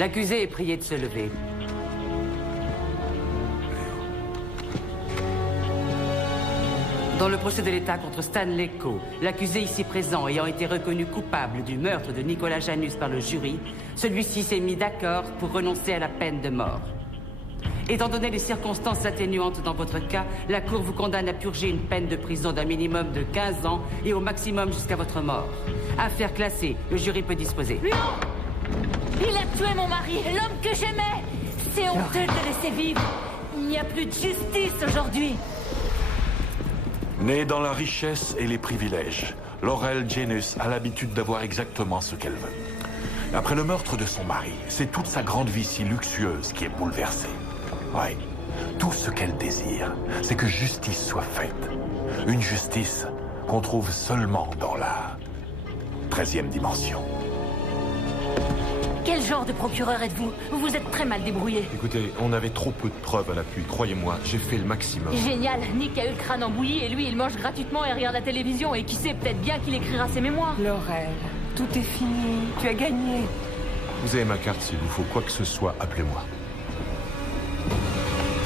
L'accusé est prié de se lever. Dans le procès de l'État contre Stanley Coe, l'accusé ici présent ayant été reconnu coupable du meurtre de Nicolas Janus par le jury, celui-ci s'est mis d'accord pour renoncer à la peine de mort. Étant donné les circonstances atténuantes dans votre cas, la Cour vous condamne à purger une peine de prison d'un minimum de 15 ans et au maximum jusqu'à votre mort. Affaire classée, le jury peut disposer. Non! Il a tué mon mari, l'homme que j'aimais! C'est honteux de le laisser vivre! Il n'y a plus de justice aujourd'hui! Née dans la richesse et les privilèges, Laurel Janus a l'habitude d'avoir exactement ce qu'elle veut. Après le meurtre de son mari, c'est toute sa grande vie si luxueuse qui est bouleversée. Oui, tout ce qu'elle désire, c'est que justice soit faite. Une justice qu'on trouve seulement dans la 13e dimension. Quel genre de procureur êtes-vous? Vous vous êtes très mal débrouillé. Écoutez, on avait trop peu de preuves à l'appui, croyez-moi, j'ai fait le maximum. Génial, Nick a eu le crâne embouilli et lui il mange gratuitement et regarde la télévision et qui sait, peut-être bien qu'il écrira ses mémoires. Laurel, tout est fini, tu as gagné. Vous avez ma carte, s'il vous faut quoi que ce soit, appelez-moi.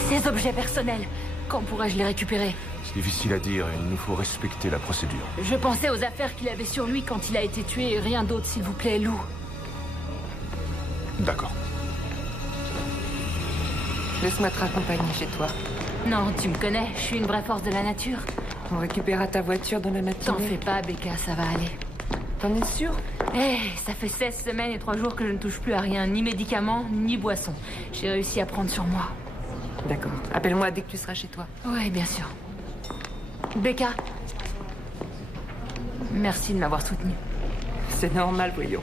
Ces objets personnels, quand pourrais-je les récupérer? C'est difficile à dire, il nous faut respecter la procédure. Je pensais aux affaires qu'il avait sur lui quand il a été tué et rien d'autre, s'il vous plaît, Lou. D'accord. Laisse-moi te raccompagner chez toi. Non, tu me connais, je suis une vraie force de la nature. On récupérera ta voiture dans la T'en matinée. fais pas, Becca, ça va aller. T'en es sûr? Ça fait 16 semaines et 3 jours que je ne touche plus à rien, ni médicaments, ni boissons. J'ai réussi à prendre sur moi. D'accord. Appelle-moi dès que tu seras chez toi. Ouais, bien sûr. Becca. Merci de m'avoir soutenue. C'est normal, voyons.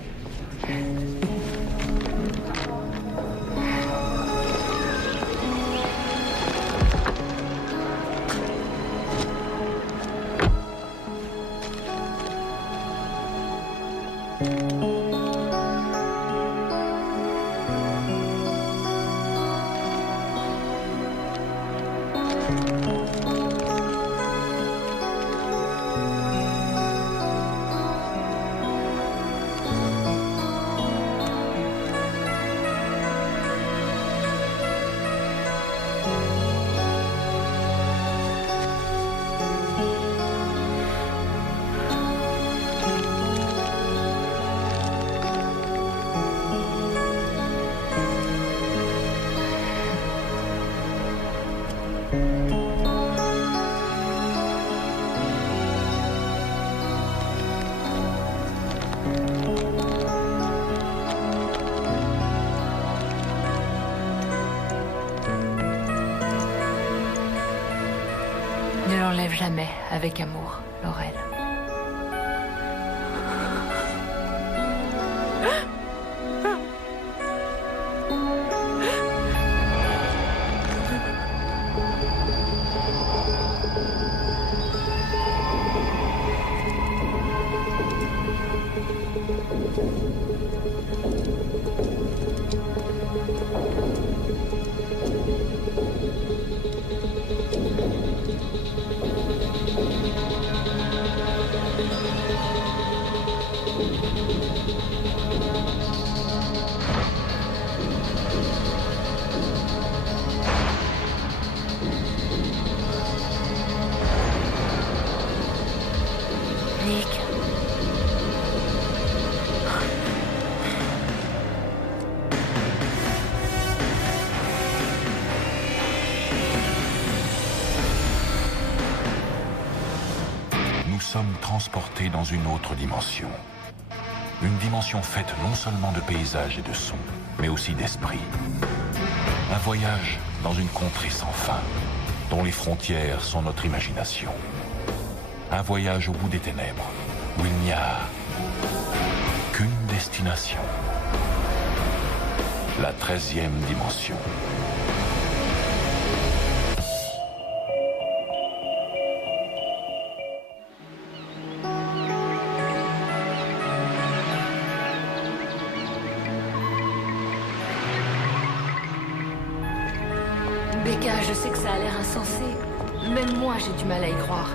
Ne l'enlève jamais avec amour, Laurel. Nick. Nous sommes transportés dans une autre dimension. Une dimension faite non seulement de paysages et de sons, mais aussi d'esprit. Un voyage dans une contrée sans fin, dont les frontières sont notre imagination. Un voyage au bout des ténèbres, où il n'y a qu'une destination. La 13e dimension. Becca, je sais que ça a l'air insensé. Même moi, j'ai du mal à y croire.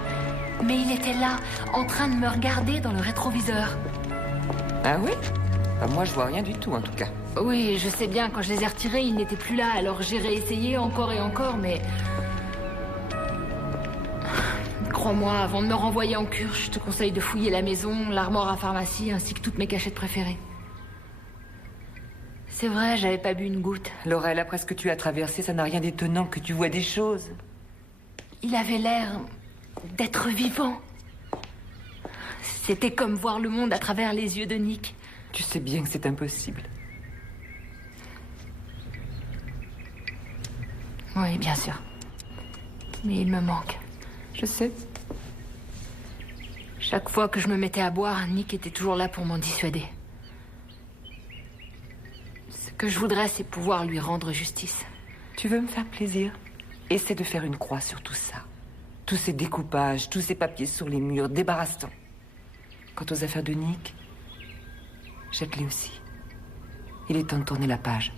Mais il était là, en train de me regarder dans le rétroviseur. Ah oui? Bah, moi, je vois rien du tout, en tout cas. Oui, je sais bien, quand je les ai retirés, ils n'étaient plus là, alors j'ai réessayé encore et encore, mais... Crois-moi, avant de me renvoyer en cure, je te conseille de fouiller la maison, l'armoire à pharmacie, ainsi que toutes mes cachettes préférées. C'est vrai, j'avais pas bu une goutte. Laurel, après ce que tu as traversé, ça n'a rien d'étonnant que tu vois des choses. Il avait l'air d'être vivant. C'était comme voir le monde à travers les yeux de Nick. Tu sais bien que c'est impossible. Oui, bien sûr. Mais il me manque. Je sais. Chaque fois que je me mettais à boire, Nick était toujours là pour m'en dissuader. Ce que je voudrais, c'est pouvoir lui rendre justice. Tu veux me faire plaisir? Essaie de faire une croix sur tout ça. Tous ces découpages, tous ces papiers sur les murs, débarrasse-t'en. Quant aux affaires de Nick, jette-les aussi. Il est temps de tourner la page.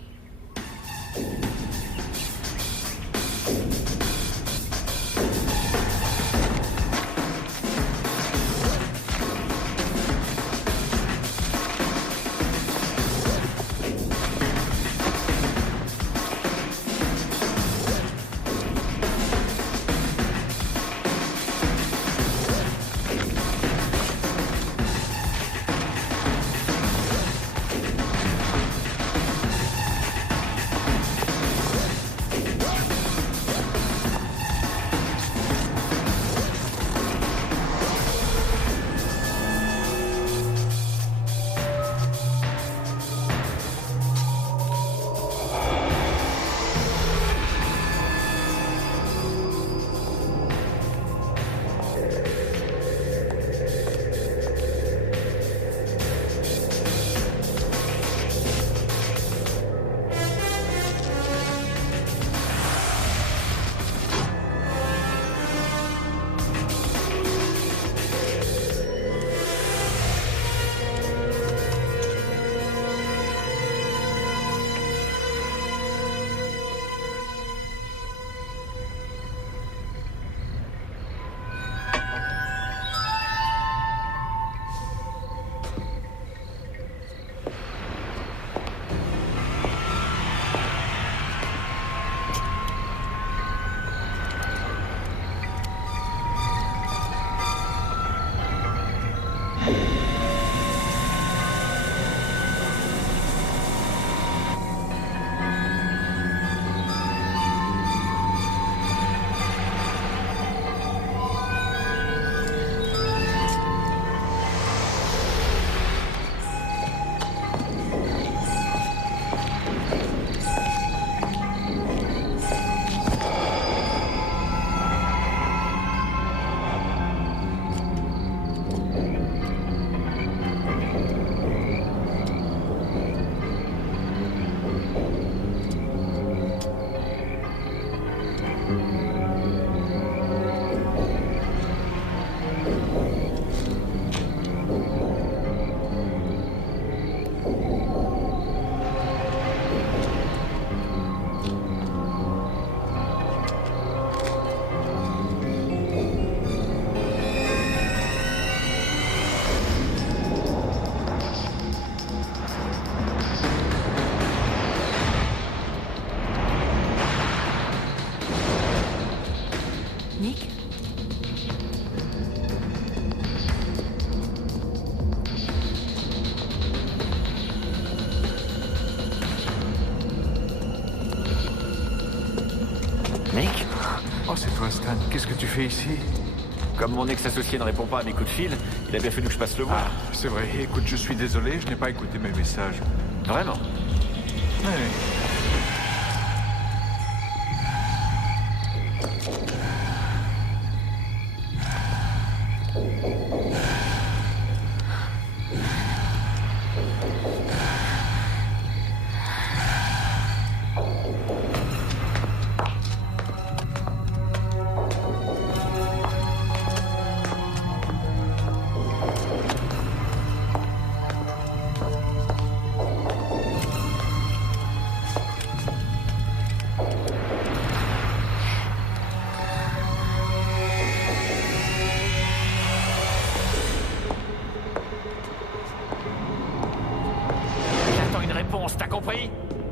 Nick? Nick? Oh, c'est toi, Stan. Qu'est-ce que tu fais ici? Comme mon ex-associé ne répond pas à mes coups de fil, il a bien fallu que je passe le voir. Ah, c'est vrai. Écoute, je suis désolé, je n'ai pas écouté mes messages. Vraiment? Oui. compris?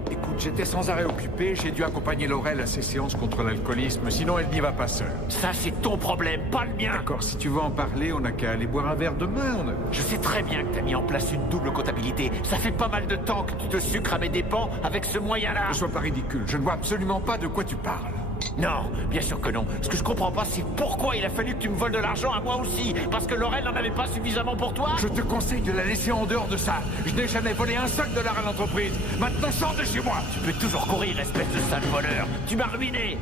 Écoute, j'étais sans arrêt occupé, j'ai dû accompagner Laurel à ses séances contre l'alcoolisme, sinon elle n'y va pas seule. Ça, c'est ton problème, pas le mien. D'accord, si tu veux en parler, on n'a qu'à aller boire un verre demain. Je sais très bien que t'as mis en place une double comptabilité. Ça fait pas mal de temps que tu te sucres à mes dépens avec ce moyen-là. Ne sois pas ridicule, je ne vois absolument pas de quoi tu parles. Non, bien sûr que non. Ce que je comprends pas, c'est pourquoi il a fallu que tu me voles de l'argent à moi aussi. Parce que Laurel n'en avait pas suffisamment pour toi? Je te conseille de la laisser en dehors de ça. Je n'ai jamais volé un seul dollar à l'entreprise. Maintenant, sors de chez moi. Tu peux toujours courir, espèce de sale voleur. Tu m'as ruiné.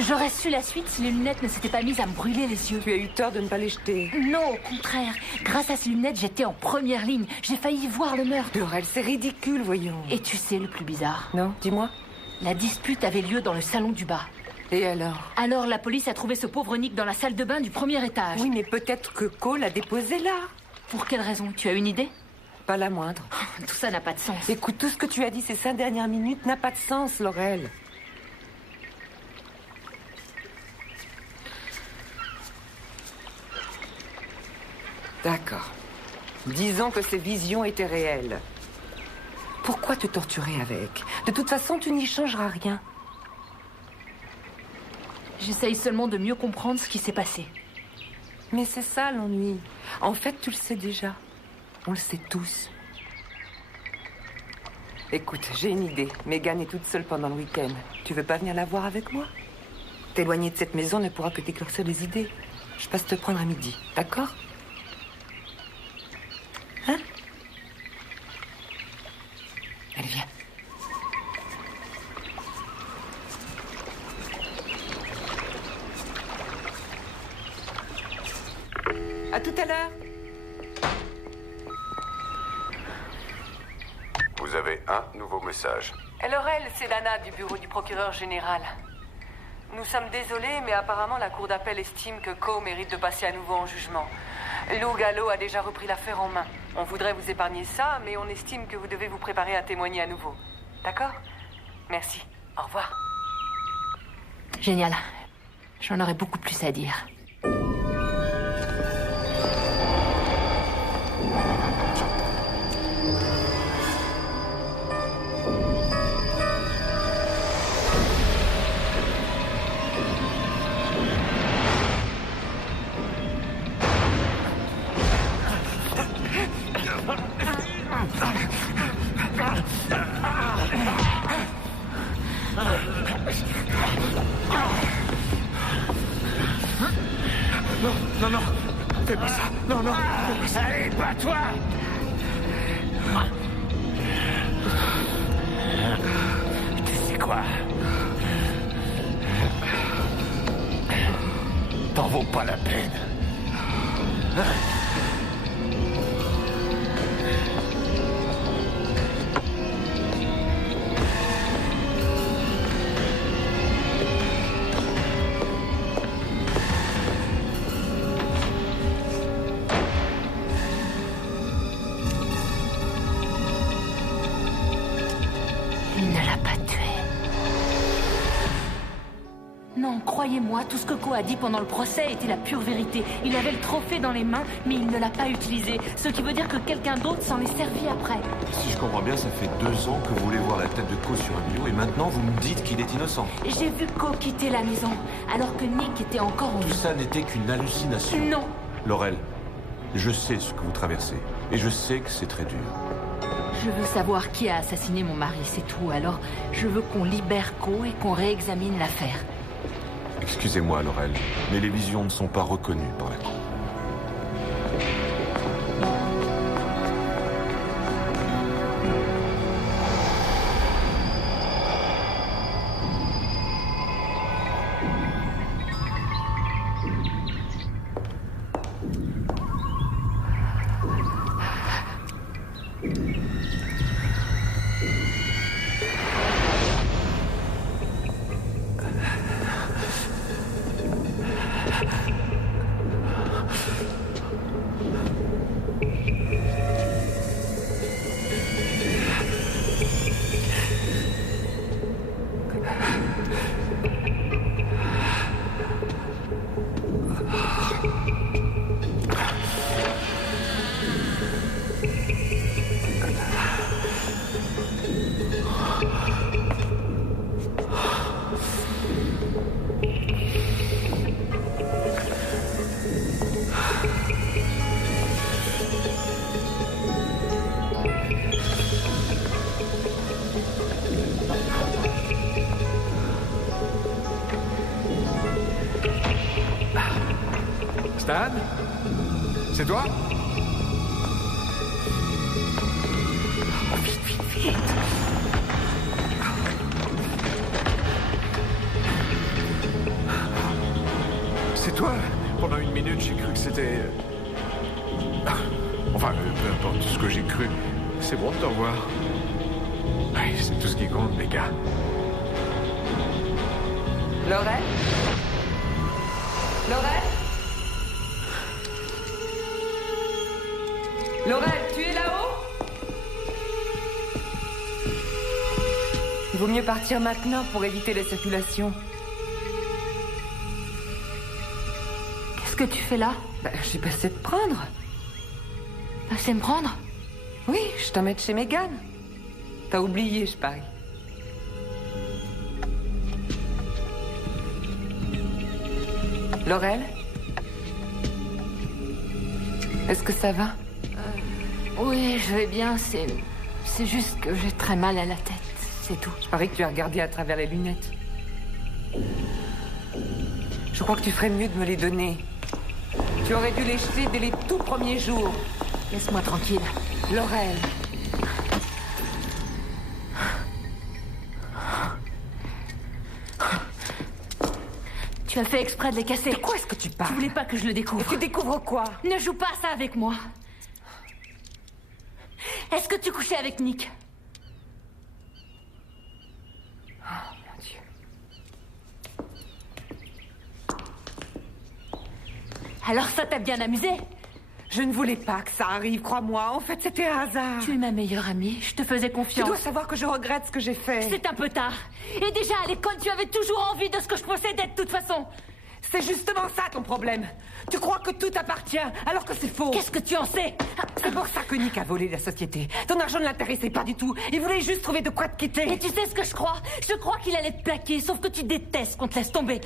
J'aurais su la suite si les lunettes ne s'étaient pas mises à me brûler les yeux. Tu as eu tort de ne pas les jeter. Non, au contraire. Grâce à ces lunettes, j'étais en première ligne. J'ai failli voir le meurtre. Laurel, c'est ridicule, voyons. Et tu sais le plus bizarre? Non, dis-moi. La dispute avait lieu dans le salon du bas. Et alors? Alors la police a trouvé ce pauvre Nick dans la salle de bain du premier étage. Oui, mais peut-être que Cole l'a déposé là. Pour quelle raison? Tu as une idée? Pas la moindre. Tout ça n'a pas de sens. Écoute, tout ce que tu as dit ces 5 dernières minutes n'a pas de sens, Laurel. D'accord. Disons que ces visions étaient réelles. Pourquoi te torturer avec? De toute façon, tu n'y changeras rien. J'essaye seulement de mieux comprendre ce qui s'est passé. Mais c'est ça l'ennui. En fait, tu le sais déjà. On le sait tous. Écoute, j'ai une idée. Megan est toute seule pendant le week-end. Tu veux pas venir la voir avec moi? T'éloigner de cette maison ne pourra que t'éclaircir les idées. Je passe te prendre à midi, d'accord? Hein? Allez, viens. À tout à l'heure. Vous avez un nouveau message. Laurel, c'est Lana du bureau du procureur général. Nous sommes désolés, mais apparemment la cour d'appel estime que Coe mérite de passer à nouveau en jugement. Lou Gallo a déjà repris l'affaire en main. On voudrait vous épargner ça, mais on estime que vous devez vous préparer à témoigner à nouveau. D'accord? Merci. Au revoir. Génial. J'en aurais beaucoup plus à dire. Non, non, fais pas ça. Non, non, fais pas ça. Allez, bats-toi! Tu sais quoi? T'en vaut pas la peine. Il ne l'a pas tué. Non, croyez-moi, tout ce que Coe a dit pendant le procès était la pure vérité. Il avait le trophée dans les mains, mais il ne l'a pas utilisé. Ce qui veut dire que quelqu'un d'autre s'en est servi après. Si je comprends bien, ça fait 2 ans que vous voulez voir la tête de Co sur un bio et maintenant vous me dites qu'il est innocent. J'ai vu Coe quitter la maison, alors que Nick était encore en Tout vie. ça n'était qu'une hallucination. Non, Laurel, je sais ce que vous traversez et je sais que c'est très dur. je veux savoir qui a assassiné mon mari, c'est tout. Alors, je veux qu'on libère Coe et qu'on réexamine l'affaire. Excusez-moi, Laurel, mais les visions ne sont pas reconnues par la Cour. Stan? C'est toi? Vite, vite, vite. C'est toi? Pendant une minute, j'ai cru que c'était... Enfin, peu importe ce que j'ai cru. C'est bon de te revoir. Ouais, c'est tout ce qui compte, les gars. Laurel? Laurel? Laurel, tu es là-haut? Il vaut mieux partir maintenant pour éviter la circulation. Qu'est-ce que tu fais là? Je suis passée te prendre. Passé me prendre? Oui, je t'emmène chez Megan. T'as oublié, je parie. Laurel? Est-ce que ça va? Oui, je vais bien, c'est juste que j'ai très mal à la tête, c'est tout. Je parie que tu as regardé à travers les lunettes. Je crois que tu ferais mieux de me les donner. Tu aurais dû les jeter dès les tout premiers jours. Laisse-moi tranquille. Laurel. Tu as fait exprès de les casser. De quoi est-ce que tu parles? Tu voulais pas que je le découvre. Et tu découvres quoi? Ne joue pas à ça avec moi. Est-ce que tu couchais avec Nick? Oh, mon Dieu. Alors ça t'a bien amusé? Je ne voulais pas que ça arrive, crois-moi. En fait, c'était un hasard. Tu es ma meilleure amie, je te faisais Tu confiance. dois savoir que je regrette ce que j'ai fait. C'est un peu tard. Et déjà à l'école, tu avais toujours envie de ce que je possédais de toute façon. C'est justement ça ton problème. Tu crois que tout t'appartient, alors que c'est faux. Qu'est-ce que tu en sais? C'est pour ça que Nick a volé la société. Ton argent ne l'intéressait pas du tout. Il voulait juste trouver de quoi te quitter. Et tu sais ce que je crois? Je crois qu'il allait te plaquer, sauf que tu détestes qu'on te laisse tomber.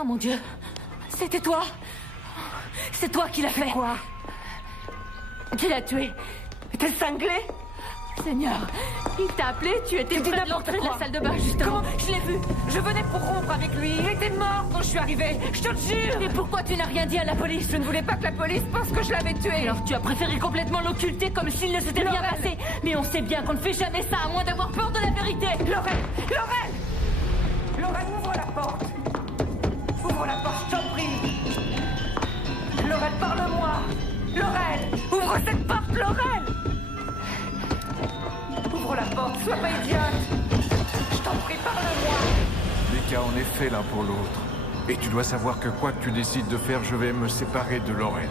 Oh mon Dieu, c'était toi. C'est toi qui l'as fait. Quoi? Tu l'as tué. T'es cinglé? Seigneur, il t'a appelé, tu étais près de l'entrée de la salle de bain, justement. Comment? Je l'ai vu. Je venais pour rompre avec lui. Il était mort quand je suis arrivée. Je te le jure. Et pourquoi tu n'as rien dit à la police? Je ne voulais pas que la police pense que je l'avais tué. Alors tu as préféré complètement l'occulter comme s'il ne s'était rien Laurel. passé. Mais on sait bien qu'on ne fait jamais ça à moins d'avoir peur de la vérité. Laurel! Laurel! Laurel, ouvre la porte. Ouvre la porte, je t'en prie. Laurel, parle-moi. Laurel! Ouvre cette porte, Laurel! Ouvre la porte, sois pas idiote. Je t'en prie, parle-moi. Les cas en effet l'un pour l'autre. Et tu dois savoir que quoi que tu décides de faire, je vais me séparer de Laurel.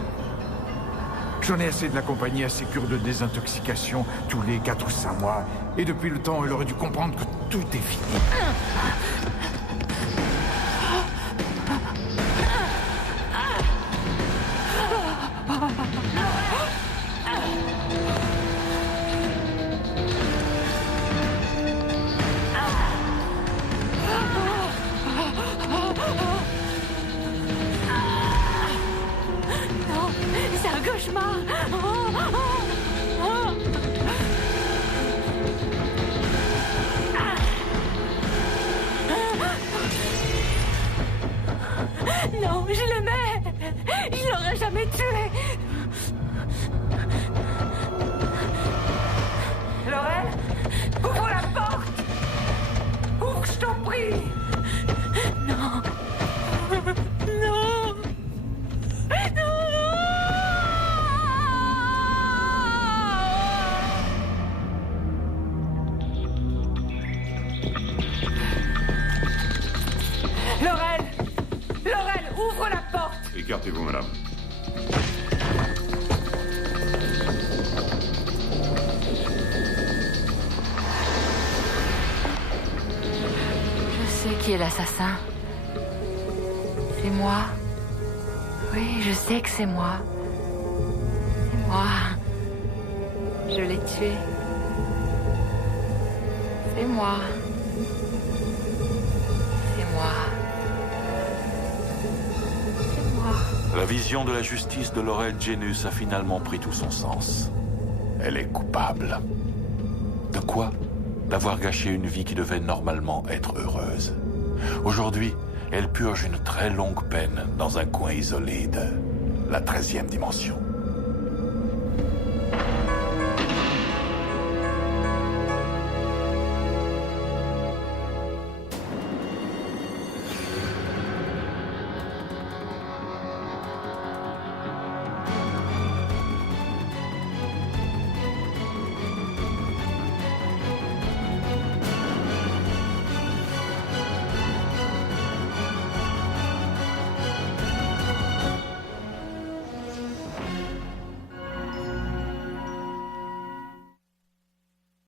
J'en ai assez de l'accompagner à ses cures de désintoxication tous les 4 ou 5 mois. Et depuis le temps, elle aurait dû comprendre que tout est fini. Non, c'est un cauchemar. Non, je l'aimais. Je l'aurais jamais tué. Laurel, ouvre la porte. Ouvre, je t'en prie. Non. Non. Laurel! Laurel, ouvre la porte. Écartez-vous, madame. Je sais qui est l'assassin. C'est moi. Oui, je sais que c'est moi. C'est moi. Je l'ai tué. C'est moi. C'est moi. C'est moi. La vision de la justice de Laurel Janus a finalement pris tout son sens. Elle est coupable. De quoi? D'avoir gâché une vie qui devait normalement être heureuse. Aujourd'hui, elle purge une très longue peine dans un coin isolé de la 13e dimension.